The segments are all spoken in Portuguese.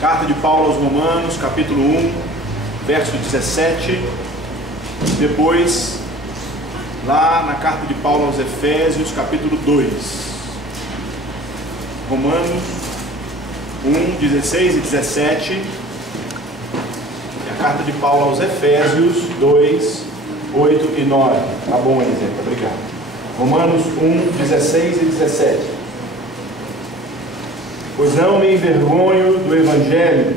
Carta de Paulo aos Romanos, capítulo 1, verso 17. Depois, lá na carta de Paulo aos Efésios, capítulo 2. Romanos 1, 16 e 17. E a carta de Paulo aos Efésios 2, 8 e 9. Tá bom, Elisete, obrigado. Romanos 1, 16 e 17. Pois não me envergonho do Evangelho,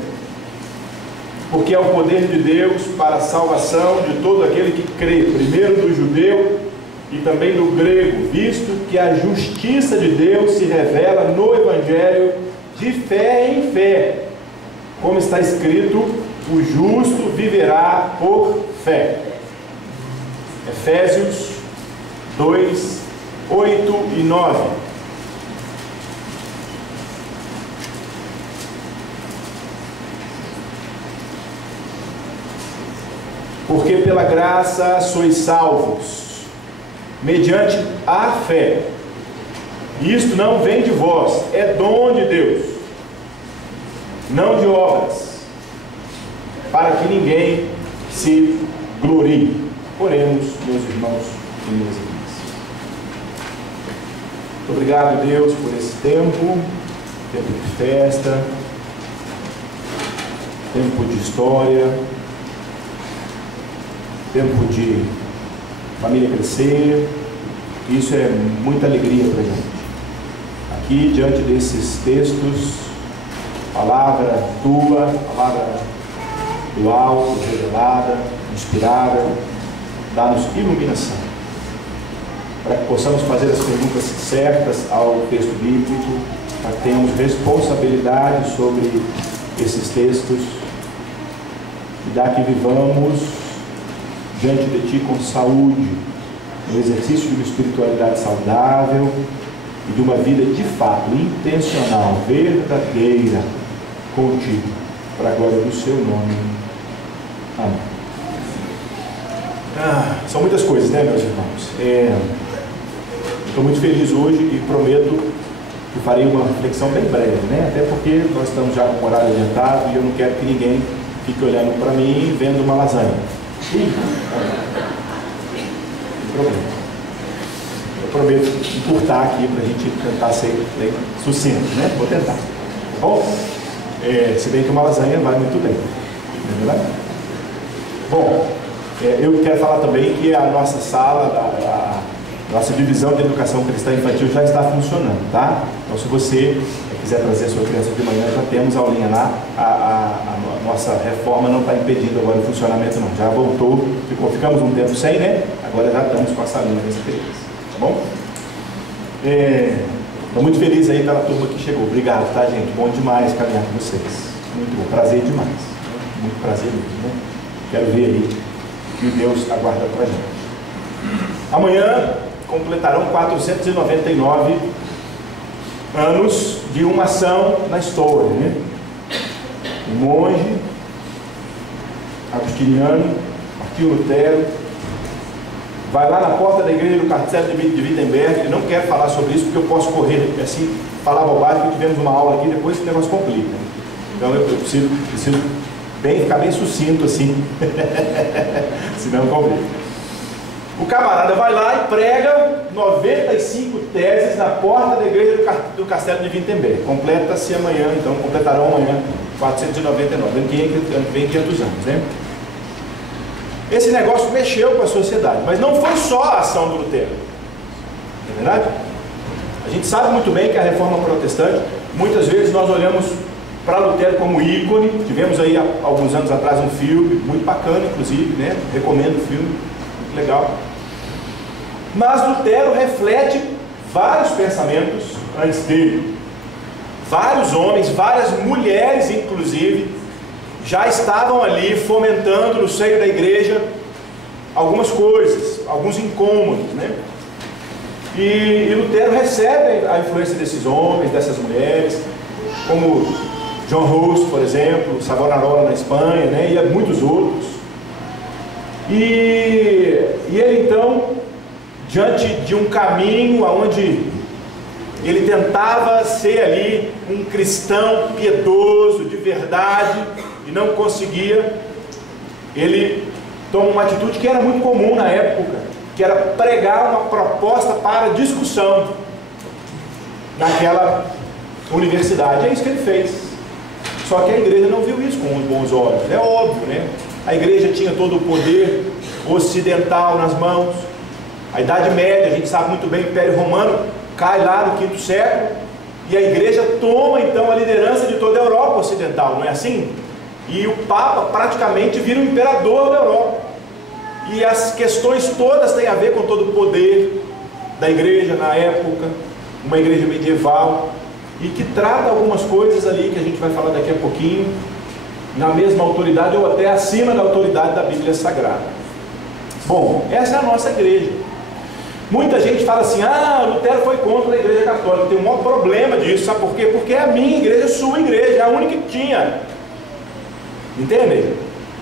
porque é o poder de Deus para a salvação de todo aquele que crê, primeiro do judeu e também do grego, visto que a justiça de Deus se revela no Evangelho de fé em fé, como está escrito: o justo viverá por fé. Efésios 2, 8 e 9. Porque pela graça sois salvos, mediante a fé. Isto não vem de vós, é dom de Deus, não de obras, para que ninguém se glorie. Oremos, meus irmãos e minhas irmãs. Muito obrigado, Deus, por esse tempo de festa, tempo de história, tempo de família crescer. Isso é muita alegria para a gente. Aqui, diante desses textos, palavra tua, palavra do alto, revelada, inspirada, dá-nos iluminação, para que possamos fazer as perguntas certas ao texto bíblico, para que tenhamos responsabilidade sobre esses textos, e dá que vivamos diante de Ti com saúde, no exercício de uma espiritualidade saudável e de uma vida de fato intencional, verdadeira contigo, para a glória do Seu nome. Amém. São muitas coisas, né, meus irmãos? Estou muito feliz hoje e prometo que farei uma reflexão bem breve, né? Até porque nós estamos já com o horário adiantado e eu não quero que ninguém fique olhando para mim vendo uma lasanha. Sim. Eu prometo encurtar aqui para a gente tentar ser sucinto, né? Vou tentar. Tá bom? Se bem que uma lasanha vai muito bem. Não é verdade? Bom, eu quero falar também que a nossa sala, a nossa divisão de educação cristã infantil já está funcionando, tá? Então, se você quiser trazer a sua criança de manhã, já temos a aulinha lá. A nossa reforma não está impedindo agora o funcionamento, não. Já voltou, ficamos um tempo sem, né? Agora já estamos com a salinha dessa criança, tá bom? Estou muito feliz aí pela turma que chegou. Obrigado, tá, gente? Bom demais caminhar com vocês. Muito bom, prazer demais. Muito prazer mesmo, né? Quero ver aí o que Deus aguarda para a gente. Amanhã completarão 499 anos de uma ação na história, né? Um monge agostiniano, Martinho Lutero, vai lá na porta da igreja do Castelo de Wittenberg. Eu não quero falar sobre isso porque eu posso correr assim, falar bobagem, porque tivemos uma aula aqui, depois esse negócio complica. Então eu preciso ficar bem sucinto assim, senão complica. O camarada vai lá e prega 95 teses na porta da igreja do Castelo de Wittenberg. Completa-se amanhã, então completarão amanhã 499. Ano que vem 500 anos, né? Esse negócio mexeu com a sociedade, mas não foi só a ação do Lutero, não é verdade? A gente sabe muito bem que a reforma protestante, muitas vezes nós olhamos para Lutero como ícone. Tivemos aí há alguns anos atrás um filme muito bacana, inclusive, né? Recomendo o filme, muito legal. Mas Lutero reflete vários pensamentos antes dele. Vários homens, várias mulheres, inclusive, já estavam ali fomentando no seio da igreja algumas coisas, alguns incômodos, né? E Lutero recebe a influência desses homens, dessas mulheres, como John Hus, por exemplo, Savonarola na Espanha, né? E muitos outros. E ele então, diante de um caminho onde ele tentava ser ali um cristão piedoso, de verdade e não conseguia, ele toma uma atitude que era muito comum na época, que era pregar uma proposta para discussão naquela universidade. É isso que ele fez. Só que a igreja não viu isso com os bons olhos, é óbvio, né? A igreja tinha todo o poder ocidental nas mãos. A Idade Média, a gente sabe muito bem, o Império Romano cai lá no quinto século, e a igreja toma então a liderança de toda a Europa ocidental, não é assim? E o Papa praticamente vira o imperador da Europa. E as questões todas têm a ver com todo o poder da igreja na época, uma igreja medieval, e que trata algumas coisas ali que a gente vai falar daqui a pouquinho, na mesma autoridade ou até acima da autoridade da Bíblia Sagrada. Bom, essa é a nossa igreja. Muita gente fala assim: ah, Lutero foi contra a igreja católica. Tem um maior problema disso, sabe por quê? Porque é a minha igreja, a sua igreja, é a única que tinha. Entendem?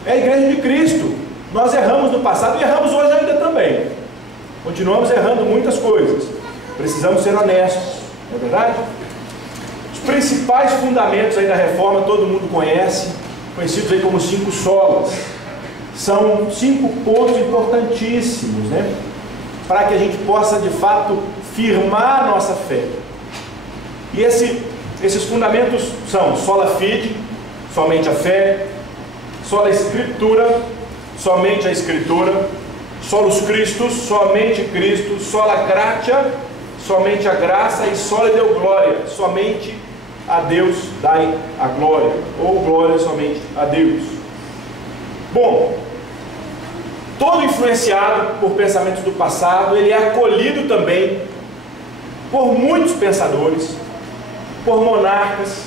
É a igreja de Cristo. Nós erramos no passado e erramos hoje ainda também. Continuamos errando muitas coisas. Precisamos ser honestos, não é verdade? Os principais fundamentos aí da reforma todo mundo conhece, conhecidos aí como 5 solas. São 5 pontos importantíssimos, né? Para que a gente possa de fato firmar a nossa fé. E esses fundamentos são sola fide, somente a fé; sola escritura, somente a escritura; solus Christus, somente Cristo; sola gratia, somente a graça; e sola Deo gloria, somente a Deus dai a glória, ou glória somente a Deus. Bom, todo influenciado por pensamentos do passado, ele é acolhido também por muitos pensadores, por monarcas,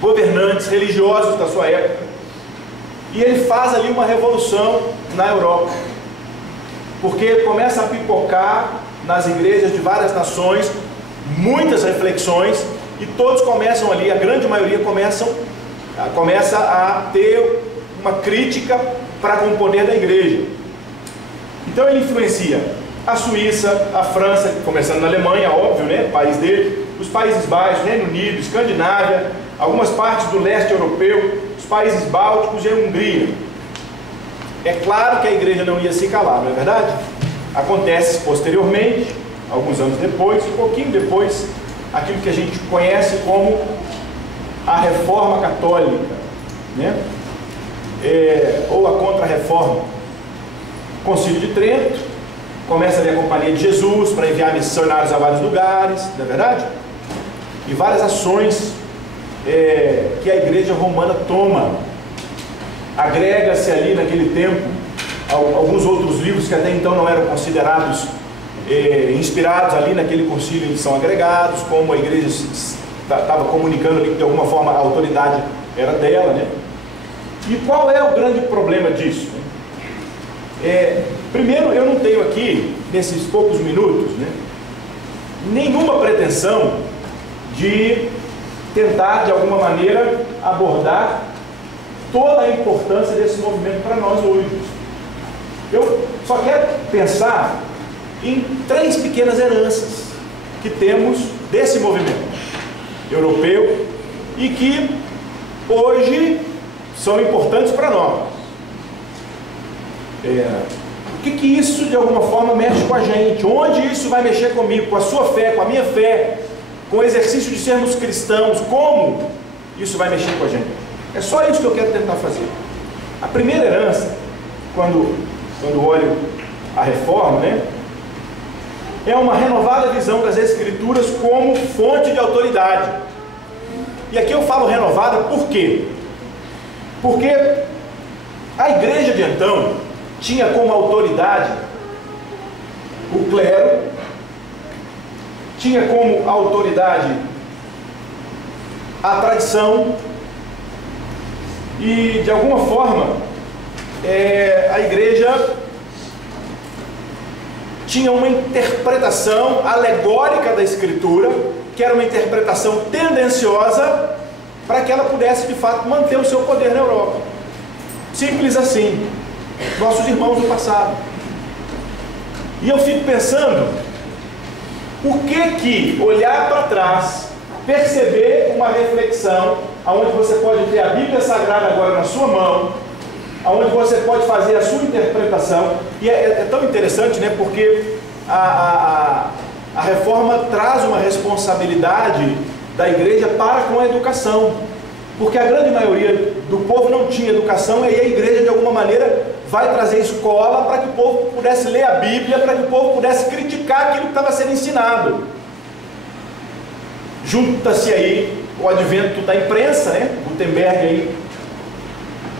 governantes, religiosos da sua época, e ele faz ali uma revolução na Europa, porque começa a pipocar nas igrejas de várias nações muitas reflexões, e todos começam ali, a grande maioria começa a ter uma crítica para com o poder da igreja. Então ele influencia a Suíça, a França, começando na Alemanha, óbvio, né, país dele, os Países Baixos, Reino Unido, Escandinávia, algumas partes do leste europeu, os países bálticos e a Hungria. É claro que a igreja não ia se calar, não é verdade? Acontece posteriormente, alguns anos depois, um pouquinho depois, aquilo que a gente conhece como a Reforma Católica, né? Ou a Contra-Reforma. Concílio de Trento, começa ali a Companhia de Jesus para enviar missionários a vários lugares, não é verdade? E várias ações que a igreja romana toma. Agrega-se ali naquele tempo alguns outros livros que até então não eram considerados inspirados ali naquele concílio, eles são agregados, como a igreja estava comunicando ali que de alguma forma a autoridade era dela, né? E qual é o grande problema disso? Primeiro, eu não tenho aqui, nesses poucos minutos, né, nenhuma pretensão de tentar, de alguma maneira, abordar toda a importância desse movimento para nós hoje. Eu só quero pensar em 3 pequenas heranças que temos desse movimento europeu e que hoje são importantes para nós. O que isso de alguma forma mexe com a gente? Onde isso vai mexer comigo, com a sua fé, com a minha fé, com o exercício de sermos cristãos? Como isso vai mexer com a gente? É só isso que eu quero tentar fazer. A primeira herança, quando olho a reforma, né, é uma renovada visão das Escrituras como fonte de autoridade. E aqui eu falo renovada por quê? Porque a igreja de então tinha como autoridade o clero, tinha como autoridade a tradição, e de alguma forma a igreja tinha uma interpretação alegórica da Escritura, que era uma interpretação tendenciosa para que ela pudesse de fato manter o seu poder na Europa. Simples assim. Nossos irmãos do passado. E eu fico pensando, por que olhar para trás, perceber uma reflexão onde você pode ter a Bíblia Sagrada agora na sua mão, onde você pode fazer a sua interpretação. E é tão interessante, né? Porque a reforma traz uma responsabilidade da igreja para com a educação, porque a grande maioria do povo não tinha educação, e aí a igreja de alguma maneira vai trazer escola para que o povo pudesse ler a Bíblia, para que o povo pudesse criticar aquilo que estava sendo ensinado. Junta-se aí o advento da imprensa, né? Gutenberg aí,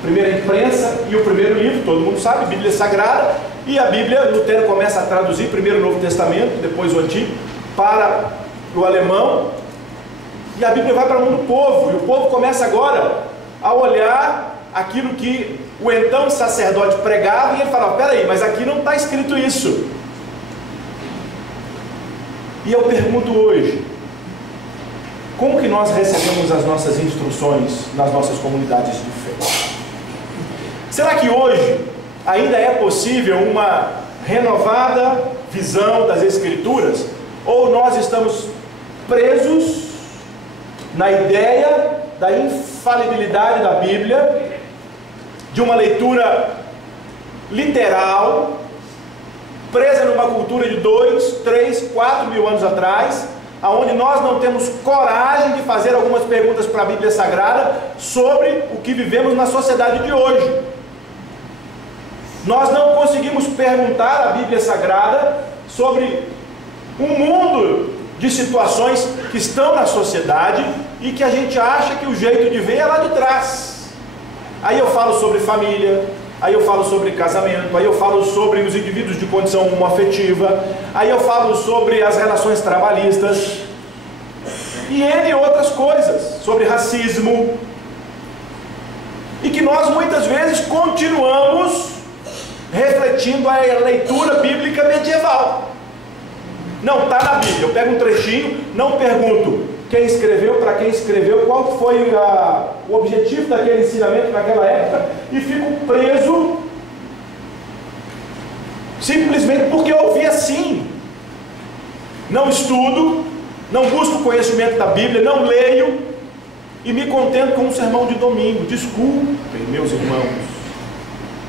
primeira imprensa e o primeiro livro, todo mundo sabe, Bíblia Sagrada, e a Bíblia, Lutero começa a traduzir primeiro o Novo Testamento, depois o Antigo, para o alemão, e a Bíblia vai para o mundo do povo, e o povo começa agora a olhar aquilo que o então sacerdote pregava, e ele fala: peraí, mas aqui não está escrito isso. E eu pergunto hoje, como que nós recebemos as nossas instruções nas nossas comunidades de fé? Será que hoje ainda é possível uma renovada visão das Escrituras? Ou nós estamos presos na ideia da infalibilidade da Bíblia, de uma leitura literal, presa numa cultura de 2, 3, 4 mil anos atrás, aonde nós não temos coragem de fazer algumas perguntas para a Bíblia Sagrada sobre o que vivemos na sociedade de hoje. Nós não conseguimos perguntar à Bíblia Sagrada sobre um mundo de situações que estão na sociedade e que a gente acha que o jeito de ver é lá de trás. Aí eu falo sobre família, aí eu falo sobre casamento, aí eu falo sobre os indivíduos de condição homoafetiva, aí eu falo sobre as relações trabalhistas e N outras coisas, sobre racismo, e que nós muitas vezes continuamos refletindo a leitura bíblica medieval. Não está na Bíblia, eu pego um trechinho, não pergunto quem escreveu, para quem escreveu, qual foi o objetivo daquele ensinamento naquela época, e fico preso simplesmente porque eu ouvi assim. Não estudo, não busco conhecimento da Bíblia, não leio e me contento com um sermão de domingo. Desculpem, meus irmãos,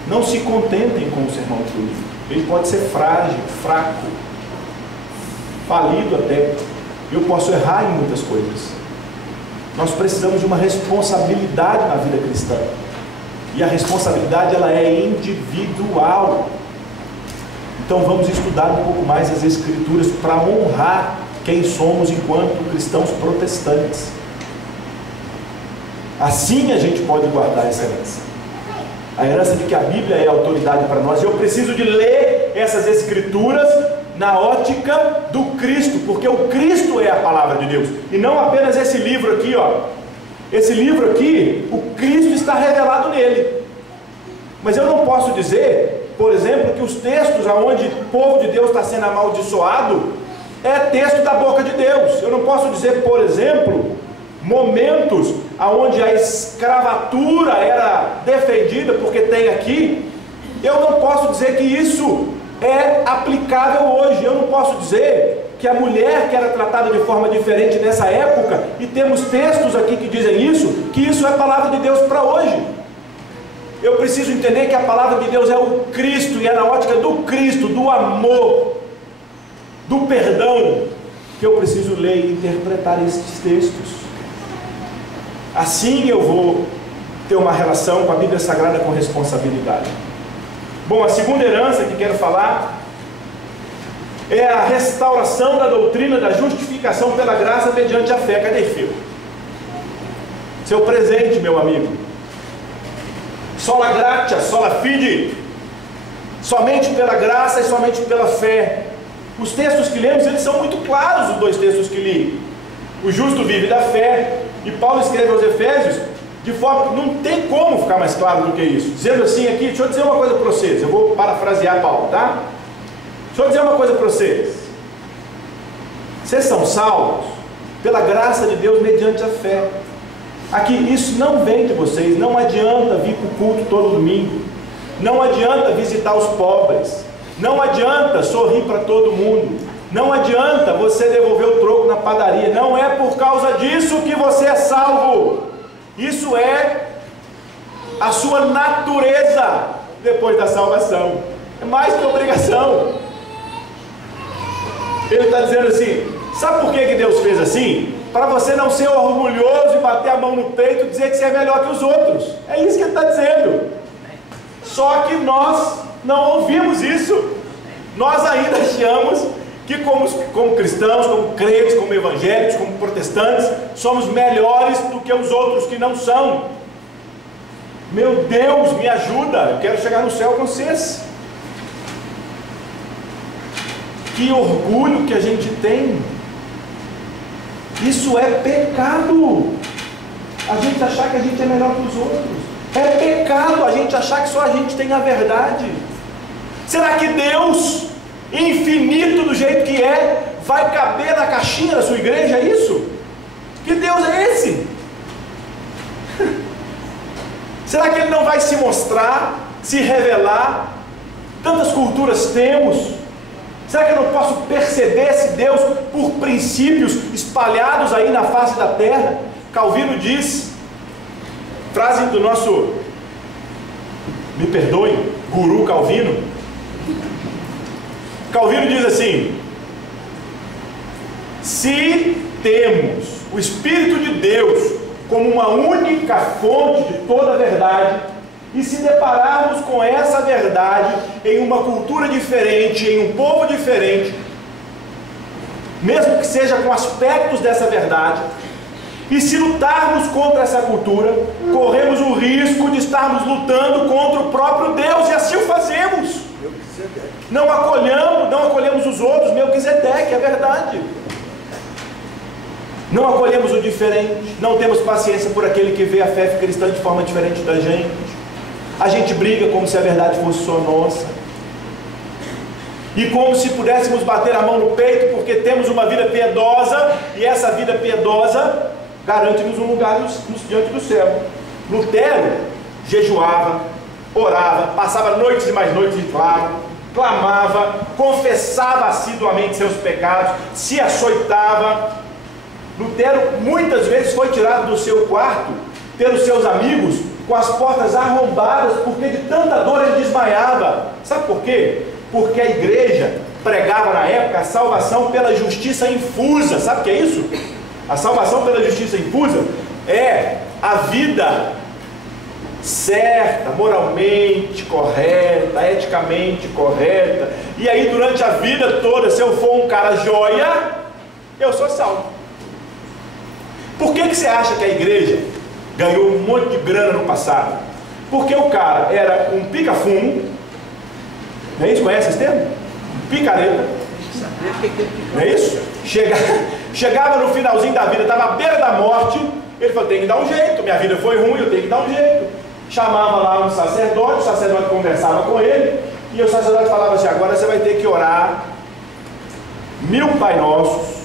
não se contentem com o sermão de domingo. Ele pode ser frágil, fraco, falido até. Eu posso errar em muitas coisas. Nós precisamos de uma responsabilidade na vida cristã, e a responsabilidade ela é individual. Então vamos estudar um pouco mais as Escrituras para honrar quem somos enquanto cristãos protestantes. Assim a gente pode guardar essa herança, a herança de que a Bíblia é a autoridade para nós. E eu preciso de ler essas Escrituras na ótica do Cristo, porque o Cristo é a palavra de Deus, e não apenas esse livro aqui, ó. Esse livro aqui, o Cristo está revelado nele. Mas eu não posso dizer, por exemplo, que os textos onde o povo de Deus está sendo amaldiçoado é texto da boca de Deus. Eu não posso dizer, por exemplo, momentos onde a escravatura era defendida, porque tem aqui. Eu não posso dizer que isso é aplicável hoje. Eu não posso dizer que a mulher que era tratada de forma diferente nessa época, e temos textos aqui que dizem isso, que isso é palavra de Deus para hoje. Eu preciso entender que a palavra de Deus é o Cristo, e é na ótica do Cristo, do amor, do perdão, que eu preciso ler e interpretar estes textos. Assim eu vou ter uma relação com a Bíblia Sagrada com responsabilidade. Bom, a segunda herança que quero falar é a restauração da doutrina da justificação pela graça mediante a fé. Cadê, filho? Seu presente, meu amigo. Sola gratia, sola fide. Somente pela graça e somente pela fé. Os textos que lemos, eles são muito claros, os dois textos que li. O justo vive da fé. E Paulo escreve aos Efésios de forma que não tem como ficar mais claro do que isso. Dizendo assim aqui, deixa eu dizer uma coisa para vocês. Eu vou parafrasear Paulo, tá? Deixa eu dizer uma coisa para vocês. Vocês são salvos pela graça de Deus mediante a fé. Aqui, isso não vem de vocês. Não adianta vir para o culto todo domingo. Não adianta visitar os pobres. Não adianta sorrir para todo mundo. Não adianta você devolver o troco na padaria. Não é por causa disso que você é salvo. Isso é a sua natureza depois da salvação. É mais que obrigação. Ele está dizendo assim, sabe por que Deus fez assim? Para você não ser orgulhoso e bater a mão no peito e dizer que você é melhor que os outros. É isso que ele está dizendo. Só que nós não ouvimos isso. Nós ainda achamos que como cristãos, como crentes, como evangélicos, como protestantes, somos melhores do que os outros que não são. Meu Deus, me ajuda, eu quero chegar no céu com vocês. Que orgulho que a gente tem. Isso é pecado. A gente achar que a gente é melhor que os outros. É pecado a gente achar que só a gente tem a verdade. Será que Deus, infinito do jeito que é, vai caber na caixinha da sua igreja? É isso? Que Deus é esse? Será que Ele não vai se mostrar, se revelar? Tantas culturas temos. Será que eu não posso perceber esse Deus por princípios espalhados aí na face da terra? Calvino diz, frase do nosso, me perdoe, guru Calvino. Calvino diz assim: se temos o Espírito de Deus como uma única fonte de toda a verdade, e se depararmos com essa verdade em uma cultura diferente, em um povo diferente, mesmo que seja com aspectos dessa verdade, e se lutarmos contra essa cultura, corremos o risco de estarmos lutando contra o próprio Deus, e assim o fazemos. Não acolhemos os outros, Melquisedeque, é verdade. Não acolhemos o diferente, não temos paciência por aquele que vê a fé cristã de forma diferente da gente. A gente briga como se a verdade fosse só nossa, e como se pudéssemos bater a mão no peito porque temos uma vida piedosa, e essa vida piedosa garante-nos um lugar diante do céu. Lutero jejuava, orava, passava noites e mais noites em claro, clamava, confessava assiduamente seus pecados, se açoitava. Lutero muitas vezes foi tirado do seu quarto pelos seus amigos com as portas arrombadas, porque de tanta dor ele desmaiava. Sabe por quê? Porque a igreja pregava na época a salvação pela justiça infusa. Sabe o que é isso? A salvação pela justiça infusa é a vida certa, moralmente correta, eticamente correta, e aí durante a vida toda, se eu for um cara joia, eu sou salvo. Por que você acha que a igreja ganhou um monte de grana no passado? Porque o cara era um pica-fumo, não é isso? Conhece esse termo? Picareta, não é isso? Chegava no finalzinho da vida, estava à beira da morte, ele falou, tem que dar um jeito, minha vida foi ruim, eu tenho que dar um jeito. Chamava lá um sacerdote, o sacerdote conversava com ele, e o sacerdote falava assim, agora você vai ter que orar 1000 Pai Nossos,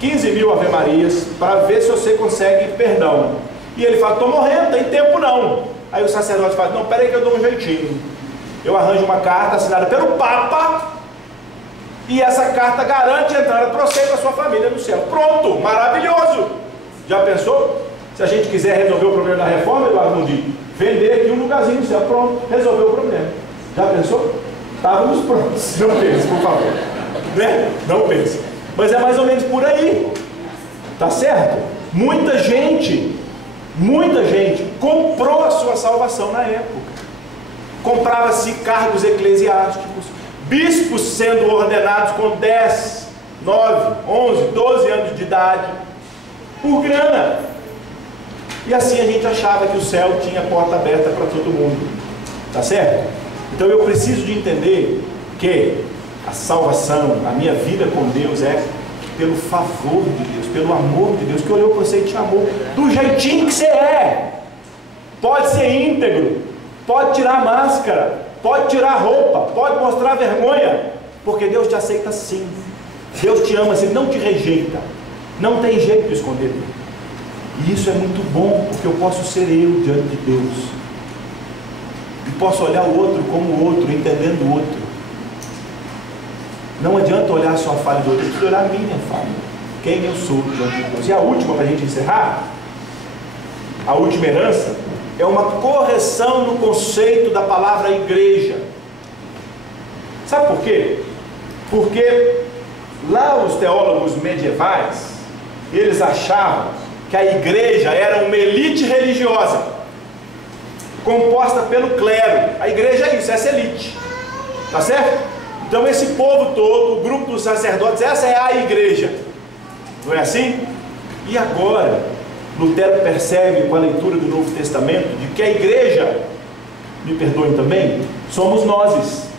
15.000 Ave Marias, para ver se você consegue perdão. E ele fala, estou morrendo, tem tempo não. Aí o sacerdote fala, não, peraí que eu dou um jeitinho. Eu arranjo uma carta assinada pelo Papa, e essa carta garante a entrada para você e para sua família no céu. Pronto, maravilhoso. Já pensou? Se a gente quiser resolver o problema da reforma, Eduardo Mundi, vender aqui um lugarzinho no céu, pronto, resolveu o problema. Já pensou? Estávamos prontos. Não pense, por favor, né? Não pense. Mas é mais ou menos por aí, tá certo? Muita gente comprou a sua salvação na época. Comprava-se cargos eclesiásticos, bispos sendo ordenados com 10, 9, 11, 12 anos de idade, por grana. E assim a gente achava que o céu tinha porta aberta para todo mundo, tá certo? Então eu preciso de entender que a salvação, a minha vida com Deus é pelo favor de Deus, pelo amor de Deus, que olhou para você e te amou do jeitinho que você é. Pode ser íntegro, pode tirar a máscara, pode tirar a roupa, pode mostrar vergonha, porque Deus te aceita assim. Deus te ama assim, não te rejeita. Não tem jeito de esconder dele. E isso é muito bom, porque eu posso ser eu diante de Deus, e posso olhar o outro como o outro, entendendo o outro. Não adianta olhar só a falha do outro, eu preciso olhar a minha falha, quem eu sou diante de Deus. E a última, para a gente encerrar, a última herança, é uma correção no conceito da palavra igreja. Sabe por quê? Porque lá os teólogos medievais, eles achavam que a igreja era uma elite religiosa, composta pelo clero. A igreja é isso, essa elite, tá certo? Então esse povo todo, o grupo dos sacerdotes, essa é a igreja, não é assim? E agora, Lutero percebe com a leitura do Novo Testamento, de que a igreja, me perdoem também, somos nós.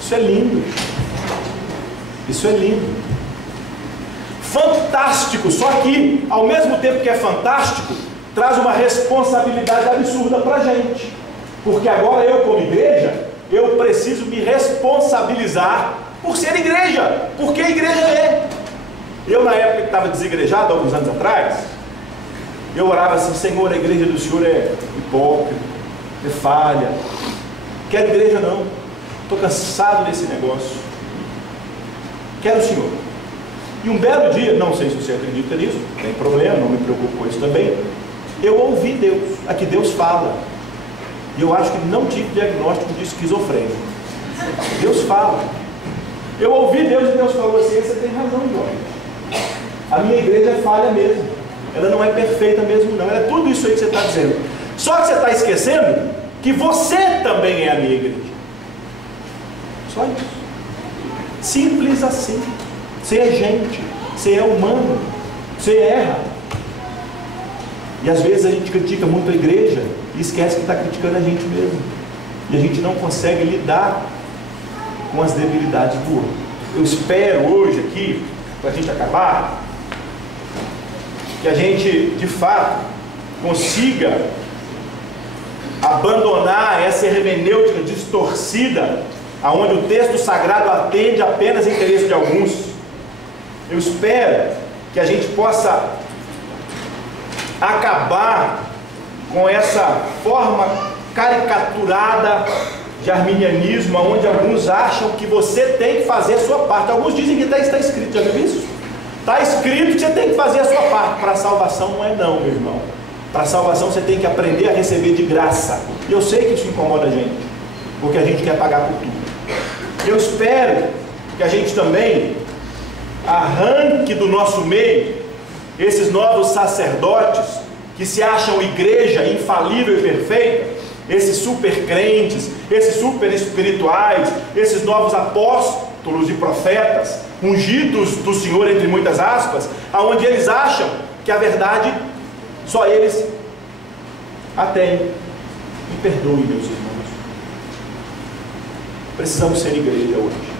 Isso é lindo, isso é lindo, fantástico, só que ao mesmo tempo que é fantástico, traz uma responsabilidade absurda para a gente, porque agora eu como igreja, eu preciso me responsabilizar por ser igreja, porque a igreja é. Eu na época que estava desigrejado, alguns anos atrás, eu orava assim: Senhor, a igreja do Senhor é hipócrita, é falha, quero igreja não, estou cansado desse negócio, quero o Senhor. E um belo dia, não sei se você acredita nisso, não tem problema, não me preocupo com isso também, eu ouvi Deus, aqui Deus fala, e eu acho que não tive diagnóstico de esquizofrênia. Deus fala, eu ouvi Deus e Deus falou assim: você tem razão, Jorge, a minha igreja é falha mesmo, ela não é perfeita mesmo não, ela é tudo isso aí que você está dizendo, só que você está esquecendo que você também é a minha igreja. Só isso, simples assim. Você é gente, você é humano, você erra, e às vezes a gente critica muito a igreja e esquece que está criticando a gente mesmo, e a gente não consegue lidar com as debilidades do outro. Eu espero hoje aqui, para a gente acabar, que a gente de fato consiga abandonar essa hermenêutica distorcida, aonde o texto sagrado atende apenas o interesse de alguns. Eu espero que a gente possa acabar com essa forma caricaturada de arminianismo, onde alguns acham que você tem que fazer a sua parte. Alguns dizem que está escrito, já viu isso? Está escrito que você tem que fazer a sua parte. Para a salvação não é não, meu irmão. Para a salvação você tem que aprender a receber de graça. E eu sei que isso incomoda a gente, porque a gente quer pagar por tudo. Eu espero que a gente também arranque do nosso meio esses novos sacerdotes que se acham igreja infalível e perfeita, esses super crentes, esses super espirituais, esses novos apóstolos e profetas, ungidos do Senhor, entre muitas aspas, aonde eles acham que a verdade só eles a têm. Me perdoe, meus irmãos, precisamos ser igreja hoje.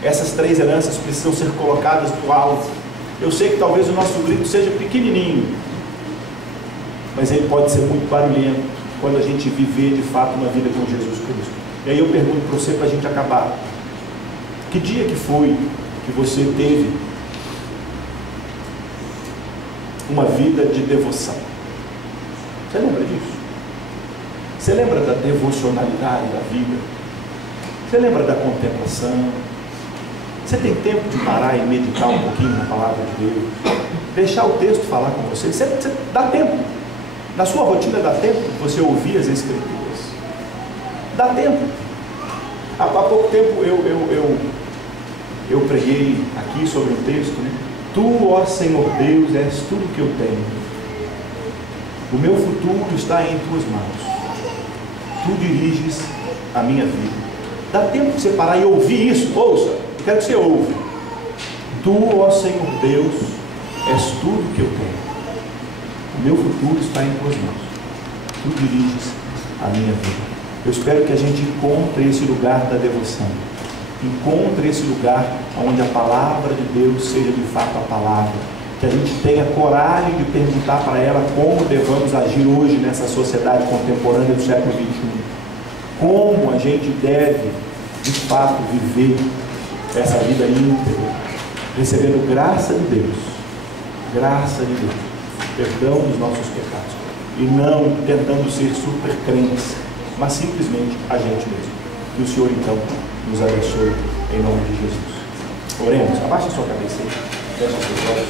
Essas três heranças precisam ser colocadas no alto. Eu sei que talvez o nosso grito seja pequenininho, mas ele pode ser muito barulhento quando a gente viver de fato uma vida com Jesus Cristo. E aí eu pergunto para você, para a gente acabar: que dia que foi que você teve uma vida de devoção? Você lembra disso? Você lembra da devocionalidade da vida? Você lembra da contemplação? Você tem tempo de parar e meditar um pouquinho na palavra de Deus? Deixar o texto falar com você? Você dá tempo? Na sua rotina dá tempo de você ouvir as Escrituras? Dá tempo? Há pouco tempo eu preguei aqui sobre um texto, né? Tu, ó Senhor Deus, és tudo que eu tenho. O meu futuro está em tuas mãos. Tu diriges a minha vida. Dá tempo de você parar e ouvir isso? Ouça, eu quero que você ouve. Tu, ó Senhor Deus, és tudo que eu tenho. O meu futuro está em tuas mãos. Tu diriges a minha vida. Eu espero que a gente encontre esse lugar da devoção. Encontre esse lugar onde a palavra de Deus seja de fato a palavra. Que a gente tenha coragem de perguntar para ela como devemos agir hoje nessa sociedade contemporânea do século XXI. Como a gente deve, de fato, viver essa vida íntegra, recebendo graça de Deus, perdão dos nossos pecados, e não tentando ser super crentes, mas simplesmente a gente mesmo. Que o Senhor então nos abençoe em nome de Jesus. Oremos. Abaixe a sua cabeça aí, feche os seus olhos.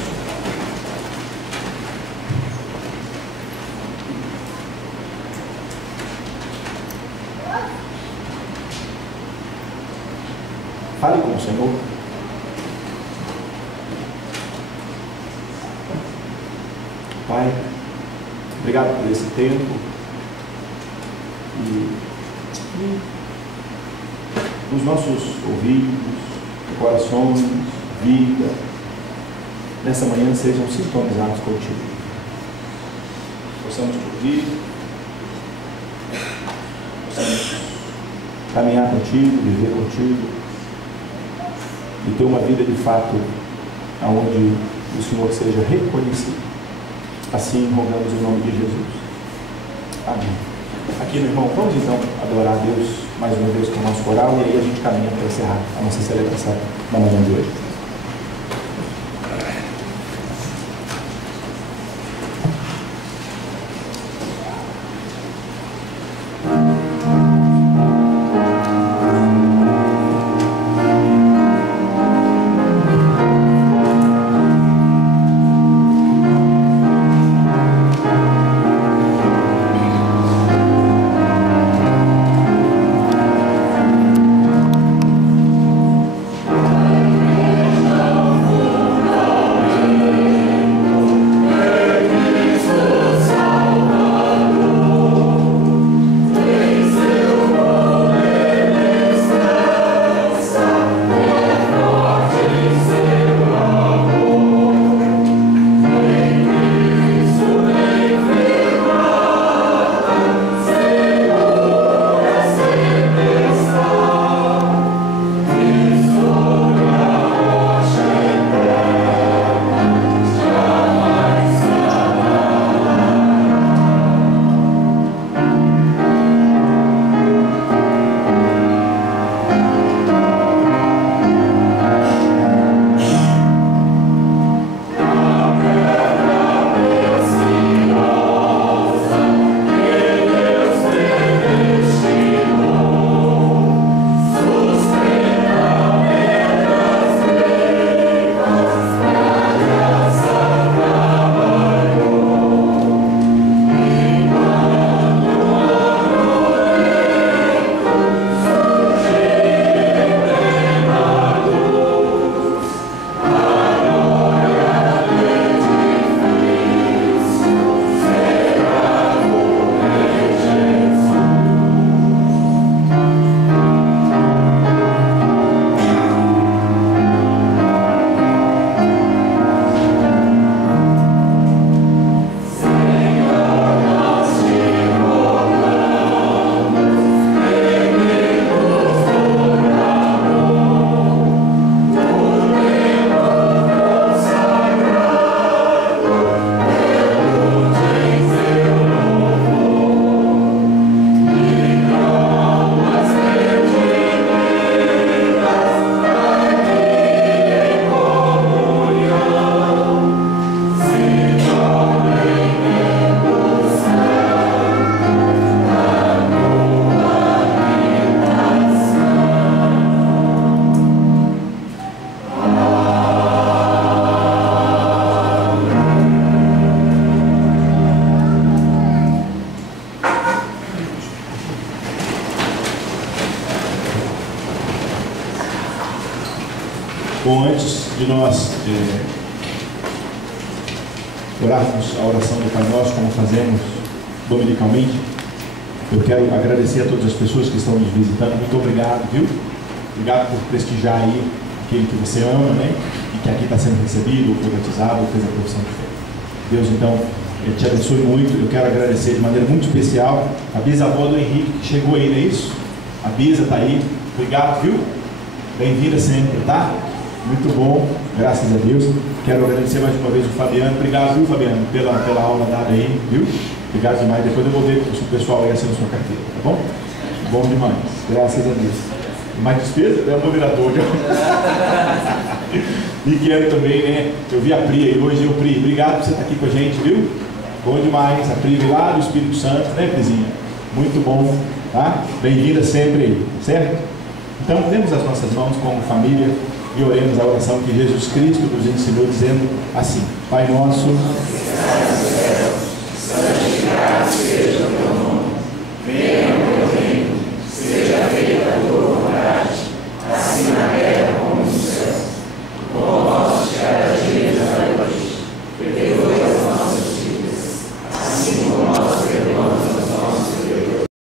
Fale com o Senhor. Pai, obrigado por esse tempo e os nossos ouvidos, corações, vida, nessa manhã sejam sintonizados contigo. Possamos ouvir, possamos caminhar contigo, viver contigo e ter uma vida de fato onde o Senhor seja reconhecido. Assim rogamos em nome de Jesus. Amém. Aqui, meu irmão, vamos então adorar a Deus mais uma vez com o nosso coral e aí a gente caminha para encerrar a nossa celebração na manhã de hoje. Bom, antes de nós orarmos a oração do Pai Nosso, como fazemos dominicalmente, eu quero agradecer a todas as pessoas que estão nos visitando. Muito obrigado, viu? Obrigado por prestigiar aí aquele que você ama, né? E que aqui está sendo recebido, ou foi batizado, ou fez a profissão de fé. Deus, então, te abençoe muito. Eu quero agradecer de maneira muito especial a bisavó do Henrique, que chegou aí, não é isso? A Bisa está aí. Obrigado, viu? Bem-vinda sempre, tá? Muito bom, graças a Deus. Quero agradecer mais uma vez o Fabiano. Obrigado, viu, Fabiano, pela aula dada aí, viu? Obrigado demais. Depois eu vou ver se o pessoal aí assina a sua carteira, tá bom? Bom demais, graças a Deus. Mais despesa? É um vereador. E quero também, né? Eu vi a Pri aí hoje, Pri, obrigado por você estar aqui com a gente, viu? Bom demais. A Pri veio lá do Espírito Santo, né, Prizinha? Muito bom, tá? Bem-vinda sempre aí, certo? Então, demos as nossas mãos como família e oremos a oração que Jesus Cristo nos ensinou, dizendo assim: Pai nosso.